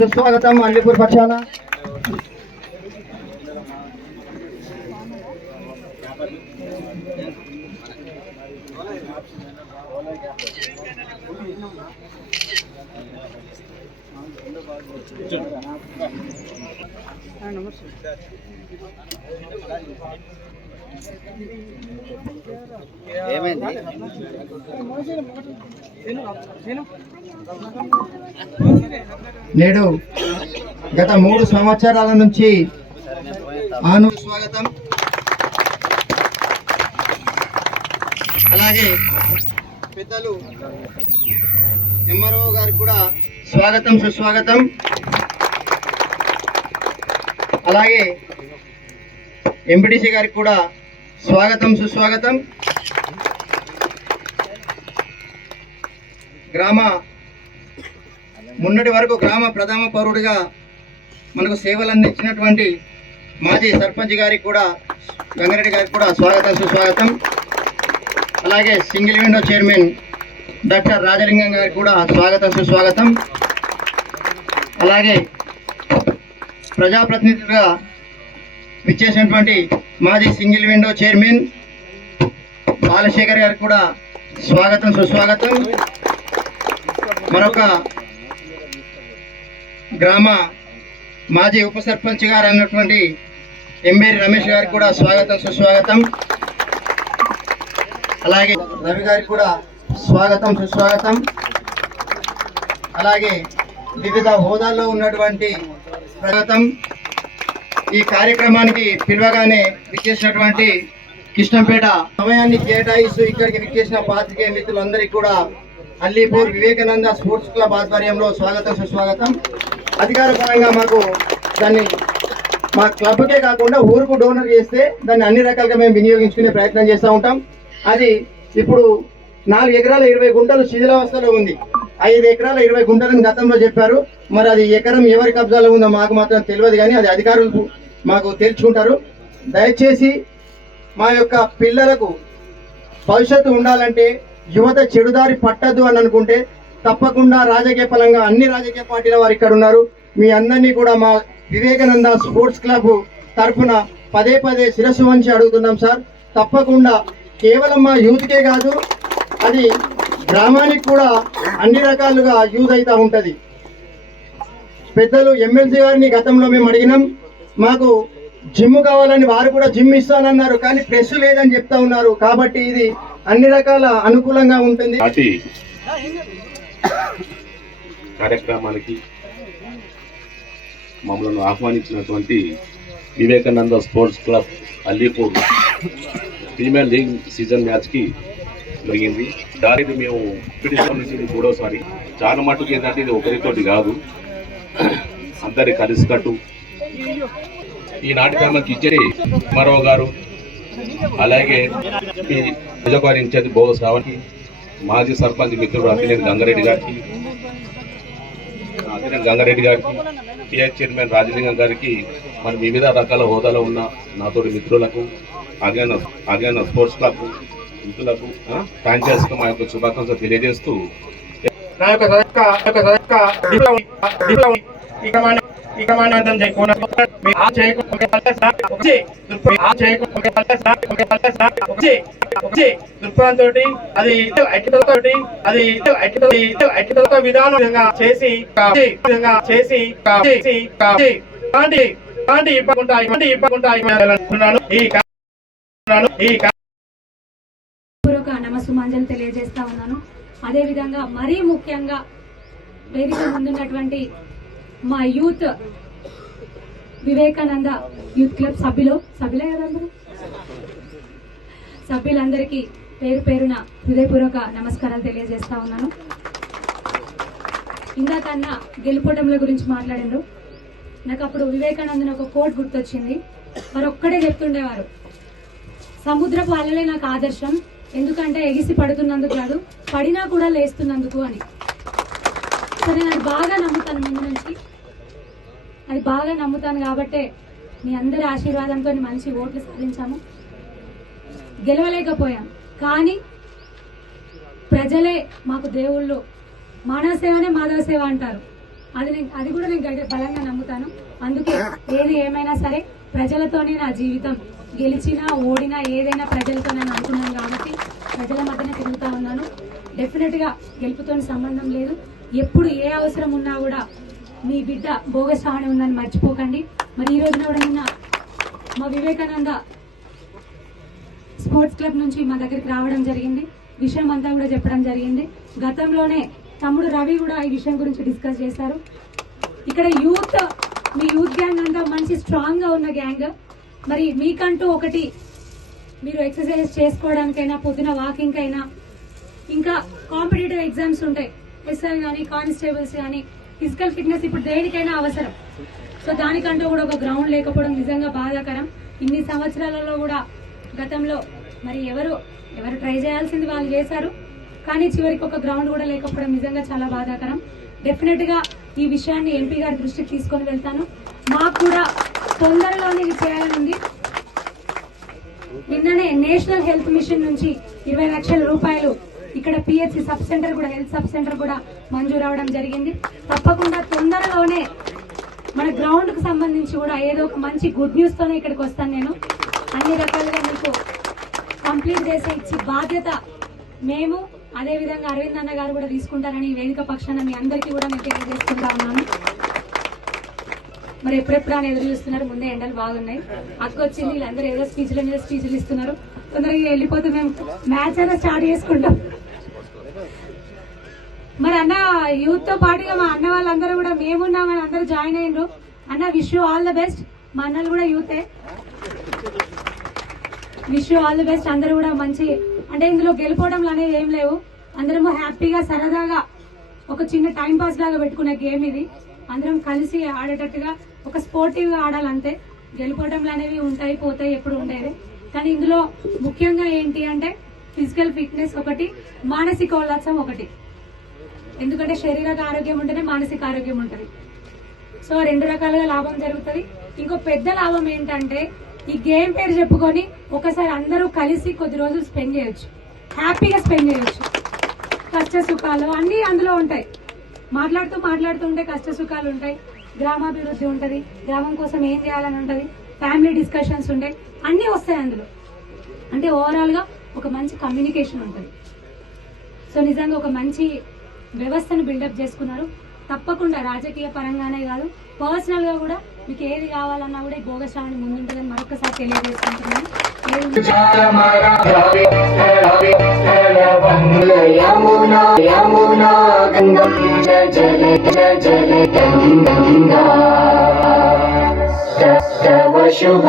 సుస్వాగతం అల్లిపూర్ పక్షాన. నేడు గత 3 సంవత్సరాల నుంచి స్వాగతం. అలాగే పెద్దలు ఎంఆర్ఓ గారికి కూడా స్వాగతం సుస్వాగతం. అలాగే ఎంపీటీసీ గారికి కూడా స్వాగతం సుస్వాగతం. మొన్నటి వరకు గ్రామ ప్రథమ పౌరుడిగా మనకు సేవలు అందించినటువంటి మాజీ సర్పంచ్ గారికి కూడా, గంగారెడ్డి గారికి కూడా స్వాగతం సుస్వాగతం. అలాగే single window chairman doctor Rajalingam గారికి కూడా స్వాగతం సుస్వాగతం. అలాగే ప్రజాప్రతినిధులుగా విచ్చేసినటువంటి మాజీ సింగిల్ విండో చైర్మన్ బాలశేఖర్ గారికి కూడా స్వాగతం సుస్వాగతం. మరొక గ్రామ మాజీ ఉప సర్పంచ్ గారు అన్నటువంటి ఎంబేరి రమేష్ గారికి కూడా స్వాగతం సుస్వాగతం. అలాగే రవి గారికి కూడా స్వాగతం సుస్వాగతం. అలాగే వివిధ హోదాల్లో ఉన్నటువంటి స్వాగతం. ఈ కార్యక్రమానికి పిలవగానే విచ్చేసినటువంటి కృష్ణంపేట సమయాన్ని కేటాయిస్తూ ఇక్కడికి విచ్చేసిన పాత్రికేయ మిత్రులందరికీ కూడా అల్లీపూర్ వివేకానంద స్పోర్ట్స్ క్లబ్ ఆధ్వర్యంలో స్వాగతం సుస్వాగతం. అధికారపరంగా మాకు దాన్ని మా క్లబ్కే కాకుండా ఊరుకు డోనర్ చేస్తే దాన్ని అన్ని రకాలుగా మేము వినియోగించుకునే ప్రయత్నం చేస్తూ ఉంటాం. అది ఇప్పుడు 4 ఎకరాల 20 గుంటలు శిథిలావస్థలో ఉంది. 5 ఎకరాల 20 గుంటలని గతంలో చెప్పారు. మరి అది ఎకరం ఎవరి కబ్జాలో ఉందో మాకు మాత్రం తెలియదు, కానీ అది అధికారులు మాకు తెలుసుకుంటారు. దయచేసి మా యొక్క పిల్లలకు భవిష్యత్తు ఉండాలంటే, యువత చెడుదారి పట్టద్దు అని అనుకుంటే తప్పకుండా రాజకీయ పరంగా అన్ని రాజకీయ పార్టీల వారు ఇక్కడ ఉన్నారు. మీ అందరినీ కూడా మా వివేకానంద స్పోర్ట్స్ క్లబ్ తరఫున పదే పదే శిరస్సు వంచి అడుగుతున్నాం సార్. తప్పకుండా కేవలం మా యూత్కే కాదు, అది గ్రామానికి కూడా అన్ని రకాలుగా యూజ్ అవుతూ ఉంటుంది. పెద్దలు ఎమ్మెల్సీ గారిని గతంలో మేము అడిగినాం, మాకు జిమ్ కావాలని, వారు కూడా జిమ్ ఇస్తానన్నారు, కానీ ప్రెస్ లేదని చెప్తా ఉన్నారు. కాబట్టి ఇది అన్ని రకాల అనుకూలంగా ఉంటుంది. కార్యక్రమానికి మమ్మల్ని ఆహ్వానించినటువంటి Vivekananda sports club Allipur premier league season మ్యాచ్కి జరిగింది. దానికి మేము నుంచి 3వసారి. చాలా మటుకు ఏంటంటే ఇది ఒకరితోటి కాదు, అందరి కలిసికట్టు. ఈ నాటకానికి ఇచ్చేది మరో గారు, అలాగే నిజగారి ఇన్ఛార్జి బోగస్ రావడానికి, మాజీ సర్పంచ్ మిత్రుడు అతినేని గంగారెడ్డి గారికి, టీఆర్ చైర్మన్ రాజలింగం గారికి, మరి వివిధ రకాల హోదాలో ఉన్న నాతోటి మిత్రులకు, ఆగ్యాన స్పోర్ట్స్ క్లబ్ మిత్రులకు, ఫ్రాంచైజీకి మా యొక్క శుభాకాంక్షలు తెలియజేస్తూ దృక్పథంతో అది విధానంగా చేసి నమస్సుమాంజలు తెలియజేస్తా ఉన్నాను. అదే విధంగా మరీ ముఖ్యంగా వేదిక ముందున్నటువంటి మా యూత్ వివేకానంద యూత్ క్లబ్ సభ్యులందరికీ పేరు పేరున హృదయపూర్వక నమస్కారాలు తెలియజేస్తా ఉన్నాను. ఇందాకన్నా గెలుపోటముల గురించి మాట్లాడిండ్రు. నాకు అప్పుడు వివేకానందన్ ఒక కోట్ గుర్తొచ్చింది. మరి ఒక్కడే చెప్తుండేవారు, సముద్రపు అలలే నాకు ఆదర్శం, ఎందుకంటే ఎగిసి పడుతున్నందుకు కాదు, పడినా కూడా లేస్తున్నందుకు అని. సరే, నేను బాగా నమ్ముతాను ముందు నుంచి. అది బాగా నమ్ముతాను కాబట్టే మీ అందరి ఆశీర్వాదంతో మంచి ఓట్లు సాధించాము. గెలవలేకపోయాం, కానీ ప్రజలే మాకు దేవుళ్ళు. మానవ సేవనే మాధవ సేవ అంటారు. అది కూడా నేను బలంగా నమ్ముతాను. అందుకే ఏది ఏమైనా సరే ప్రజలతోనే నా జీవితం. గెలిచినా ఓడినా ఏదైనా ప్రజలతో నేను అనుకున్నాను కాబట్టి ప్రజల మధ్యనే తిరుగుతా ఉన్నాను. డెఫినెట్ గా గెలుపుతో సంబంధం లేదు. ఎప్పుడు ఏ అవసరం ఉన్నా కూడా మీ బిడ్డ భోగస్వామి ఉందని మర్చిపోకండి. మరి ఈ రోజున కూడా నిన్న మా వివేకానంద స్పోర్ట్స్ క్లబ్ నుంచి మా దగ్గరికి రావడం జరిగింది. విషయం అంతా కూడా చెప్పడం జరిగింది. గతంలోనే తమ్ముడు రవి కూడా ఈ విషయం గురించి డిస్కస్ చేశారు. ఇక్కడ మీ యూత్ గ్యాంగ్ అంతా మంచి స్ట్రాంగ్ గా ఉన్న గ్యాంగ్. మరి మీకంటూ ఒకటి మీరు ఎక్సర్సైజ్ చేసుకోవడానికైనా, పొద్దున వాకింగ్ అయినా, ఇంకా కాంపిటేటివ్ ఎగ్జామ్స్ ఉంటాయి, ఎస్ఐ కానీ కానిస్టేబుల్స్ కానీ, ఫిజికల్ ఫిట్నెస్ ఇప్పుడు దేనికైనా అవసరం. సో దానికంటూ కూడా ఒక గ్రౌండ్ లేకపోవడం నిజంగా బాధాకరం. ఇన్ని సంవత్సరాలలో కూడా గతంలో మరి ఎవరు ట్రై చేయాల్సింది వాళ్ళు చేశారు, కానీ చివరికి ఒక గ్రౌండ్ కూడా లేకపోవడం నిజంగా చాలా బాధాకరం. డెఫినెట్ గా ఈ విషయాన్ని ఎంపీ గారి దృష్టికి తీసుకొని వెళ్తాను. మాకు కూడా తొందరలోనే ఇది చేయాలని ఉంది. నిన్ననే నేషనల్ హెల్త్ మిషన్ నుంచి 20 లక్షల రూపాయలు ఇక్కడ పిహెచ్సి సబ్ సెంటర్ కూడా, హెల్త్ సబ్ సెంటర్ కూడా మంజూరు అవడం జరిగింది. తప్పకుండా తొందరలోనే మన గ్రౌండ్ కు సంబంధించి కూడా ఏదో ఒక మంచి గుడ్ న్యూస్ తోనే ఇక్కడికి వస్తాను. నేను అన్ని రకాలుగా మీకు కంప్లీట్ చేసే ఇచ్చి బాధ్యత మేము, అదే విధంగా అరవింద్ అన్న గారు కూడా తీసుకుంటారని వేదిక పక్షాన మీ అందరికీ కూడా నేను తెలియజేసుకుంటా ఉన్నాను. మరి ఎప్పుడెప్పుడు అని ఎదురు చూస్తున్నారు. ముందే ఎండలు బాగున్నాయి. అక్క వచ్చింది, వీళ్ళందరూ ఏదో స్పీచ్ల మీద స్పీచ్లు ఇస్తున్నారు. తొందరగా వెళ్ళిపోతే మేము మ్యాచ్ అయినా స్టార్ట్ చేసుకుంటాం. మరి అన్న యూత్ తో పాటుగా మా అన్న వాళ్ళందరూ కూడా మేమున్నామని అందరూ జాయిన్ అయ్యిండ్రు. అన్న wish you all the best. మా అన్నలు కూడా యూతే. Wish you all the best. అందరూ కూడా మంచి, అంటే ఇందులో గెలుపోవడంలో అనేది ఏం లేవు. అందరము హ్యాపీగా సరదాగా ఒక చిన్న టైం పాస్ లాగా పెట్టుకునే గేమ్ ఇది. అందరం కలిసి ఆడేటట్టుగా ఒక స్పోర్టివ్ గా ఆడాలంతే. గెలుపోవడంలో అనేవి ఉంటాయి, పోతాయి, ఎప్పుడు ఉండేది. కానీ ఇందులో ముఖ్యంగా ఏంటి అంటే ఫిజికల్ ఫిట్నెస్ ఒకటి, మానసిక ఉల్లాసం ఒకటి. ఎందుకంటే శారీరక ఆరోగ్యం ఉంటేనే మానసిక ఆరోగ్యం ఉంటుంది. సో 2 రకాలుగా లాభం జరుగుతుంది. ఇంకో పెద్ద లాభం ఏంటంటే ఈ గేమ్ పేరు చెప్పుకొని ఒకసారి అందరూ కలిసి కొద్ది రోజులు స్పెండ్ చేయొచ్చు, హ్యాపీగా స్పెండ్ చేయొచ్చు. కష్ట సుఖాలు అన్ని అందులో ఉంటాయి. మాట్లాడుతుంటే కష్ట సుఖాలు ఉంటాయి, గ్రామాభివృద్ధి ఉంటది, గ్రామం కోసం ఏం చేయాలని ఉంటది, ఫ్యామిలీ డిస్కషన్స్ ఉంటాయి, అన్ని వస్తాయి అందులో. అంటే ఓవరాల్ గా ఒక మంచి కమ్యూనికేషన్ ఉంటుంది. సో నిజంగా ఒక మంచి వ్యవస్థను బిల్డప్ చేసుకున్నారు. తప్పకుండా రాజకీయ పరంగానే కాదు, పర్సనల్ గా కూడా మీకు ఏది కావాలన్నా కూడా ఈ భోగశ్రావణి ముందుంటుందని మరొకసారి తెలియజేసుకుంటున్నాను. शुभ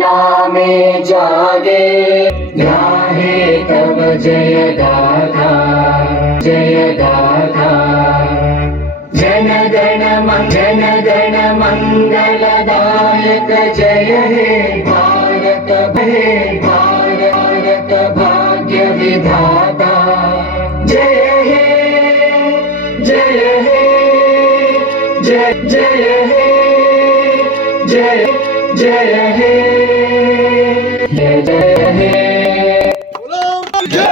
नामे जागे गाहे तव जय गाथा जन गण मंगलदायक जय हे भारत भाग्य विधाता जय हे जय हे जय जय हे जय जय हे जय जय हे जय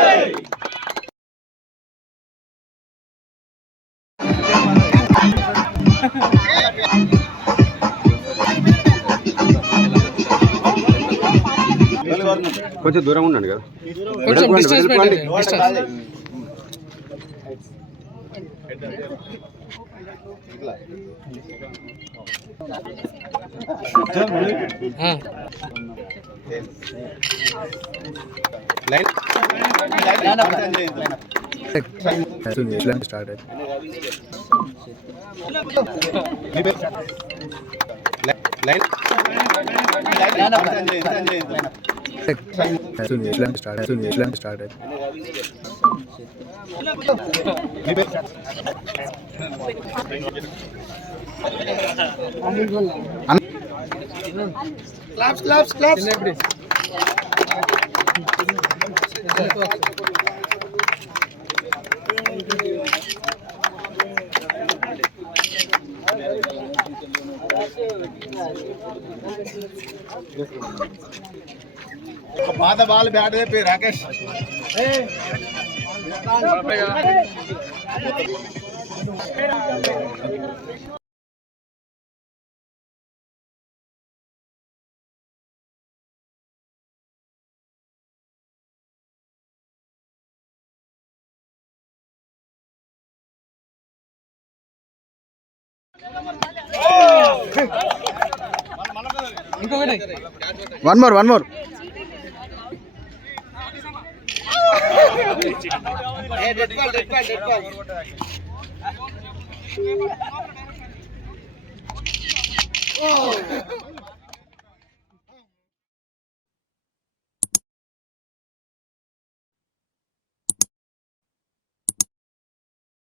కొంచెం దూరం ఉండండి కదా. స్టార్ట్ పాత బాల్ బ్యాట్ చెప్పి రాకేష్ వన్ మోర్ Oh!